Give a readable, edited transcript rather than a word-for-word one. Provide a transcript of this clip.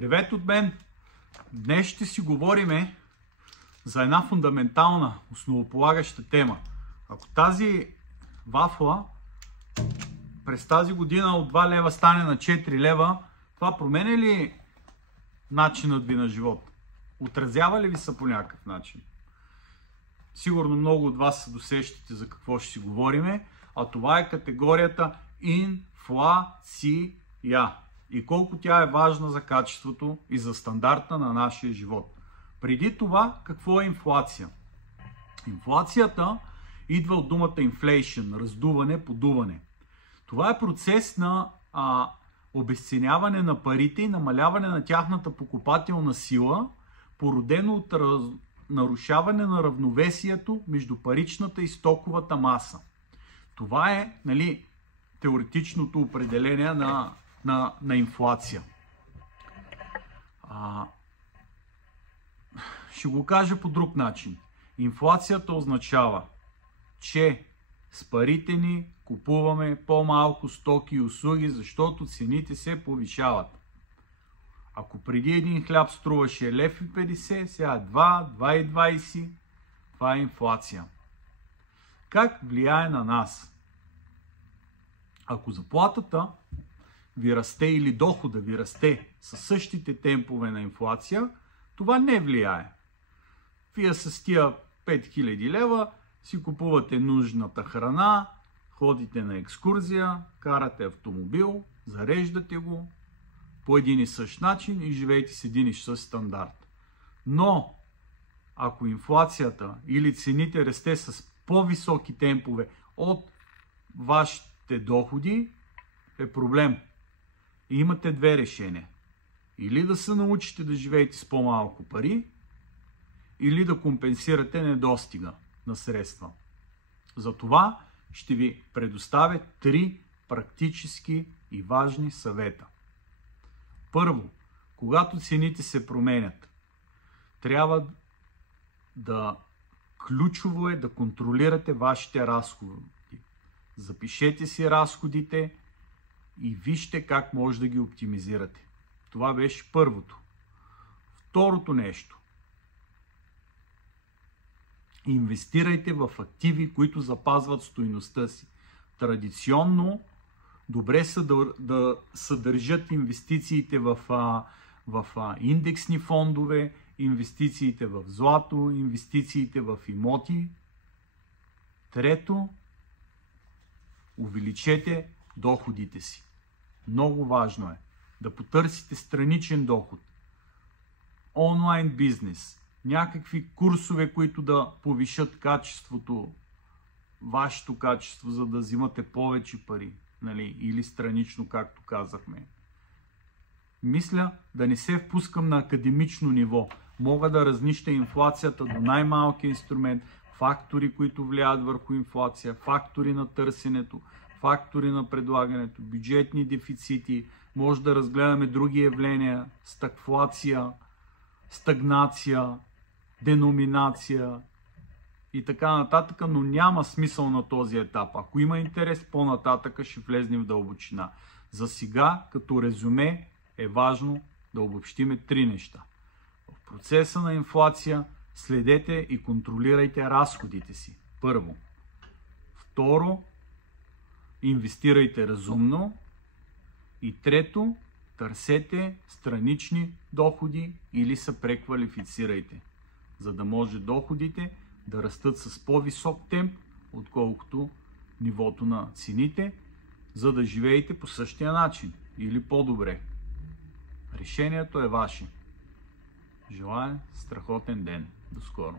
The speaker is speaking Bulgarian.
Привет от мен! Днес ще си говорим за една фундаментална, основополагаща тема. Ако тази вафла през тази година от 2 лева стане на 4 лева, това променя ли начинът ви на живот? Отразява ли ви се по някакъв начин? Сигурно много от вас се досещате за какво ще си говорим, а това е категорията инфлация. И колко тя е важна за качеството и за стандарта на нашия живот. Преди това, какво е инфлация? Инфлацията идва от думата inflation, раздуване, подуване. Това е процес на обезценяване на парите и намаляване на тяхната покупателна сила, породено от нарушаване на равновесието между паричната и стоковата маса. Това е, теоретичното определение на инфлация. Ще го кажа по друг начин. Инфлацията означава, че с парите ни купуваме по-малко стоки и услуги, защото цените се повишават. Ако преди един хляб струваше 1,50 лв, сега 2, 2,20 лв, това е инфлация. Как влияе на нас? Ако заплатата ви расте или дохода ви расте със същите темпове на инфлация, това не влияе. Вие с тия 5000 лева си купувате нужната храна, ходите на екскурзия, карате автомобил, зареждате го по един и същ начин и живеете с един и същ стандарт. Но ако инфлацията или цените расте с по-високи темпове от вашите доходи, е проблем. И имате две решения. Или да се научите да живеете с по-малко пари, или да компенсирате недостига на средства. Затова ще ви предоставя 3 практически и важни съвета. Първо, когато цените се променят, трябва ключово е да контролирате вашите разходи. Запишете си разходите и вижте как може да ги оптимизирате. Това беше първото. Второто нещо. Инвестирайте в активи, които запазват стойността си. Традиционно добре са да съдържат инвестициите в индексни фондове, инвестициите в злато, инвестициите в имоти. Трето, увеличете доходите си. Много важно е да потърсите страничен доход, онлайн бизнес, някакви курсове, които да повишат качеството, вашето качество, за да взимате повече пари, или странично, както казахме. Мисля да не се впускам на академично ниво. Мога да разнища инфлацията до най-малкия инструмент, фактори, които влияят върху инфлация, фактори на търсенето, фактори на предлагането, бюджетни дефицити, може да разгледаме други явления, стагфлация, стагнация, деноминация и така нататък, но няма смисъл на този етап. Ако има интерес, по-нататък ще влезнем в дълбочина. За сега, като резюме, е важно да обобщиме 3 неща. В процеса на инфлация следете и контролирайте разходите си. Първо. Второ, инвестирайте разумно. И трето, търсете странични доходи или се преквалифицирайте, за да може доходите да растат с по-висок темп, отколкото нивото на цените, за да живеете по същия начин или по-добре. Решението е ваше. Желая страхотен ден. До скоро!